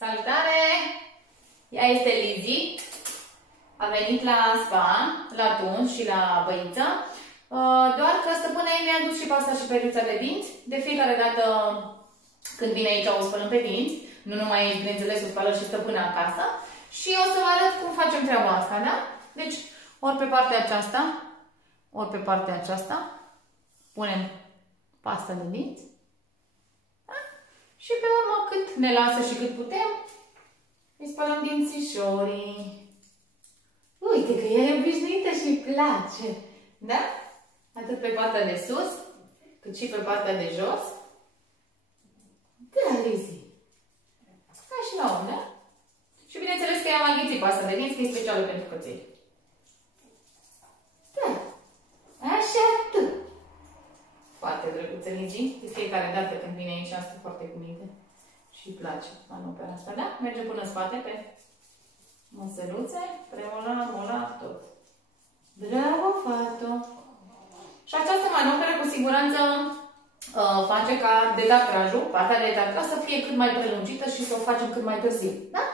Salutare! Ea este Lizzy. A venit la spa, la tuns și la băiță. Doar că stăpâna ei mi-a dus și pasta și periuța de dinți. De fiecare dată când vine aici o spălăm pe dinți. Nu numai aici, bineînțeles, o spălă și stăpâna acasă. Și o să vă arăt cum facem treaba asta, da? Deci, ori pe partea aceasta, ori pe partea aceasta, punem pasta de dinți. Da? Și pe urmă, cât ne lasă și cât putem, îi spălăm dințișorii. Uite că ea e obișnuită și îi place. Da? Atât pe partea de sus, cât și pe partea de jos. Da, Lizzy. Ca și la om, da? Și bineînțeles că i-am aghițit pasta de dinți, că e specială pentru căței. Da. Așa tot. Foarte drăguță, Lizzy. De fiecare dată când vine aici, asta foarte cu minte. Și îi place manopera asta, da? Mergem până în spate pe măsăluțe, premola, tot. Bravo, fată! Și această manoperă cu siguranță face ca detartrajul, partea de detartraj, să fie cât mai prelungită și să o facem cât mai târziu, da?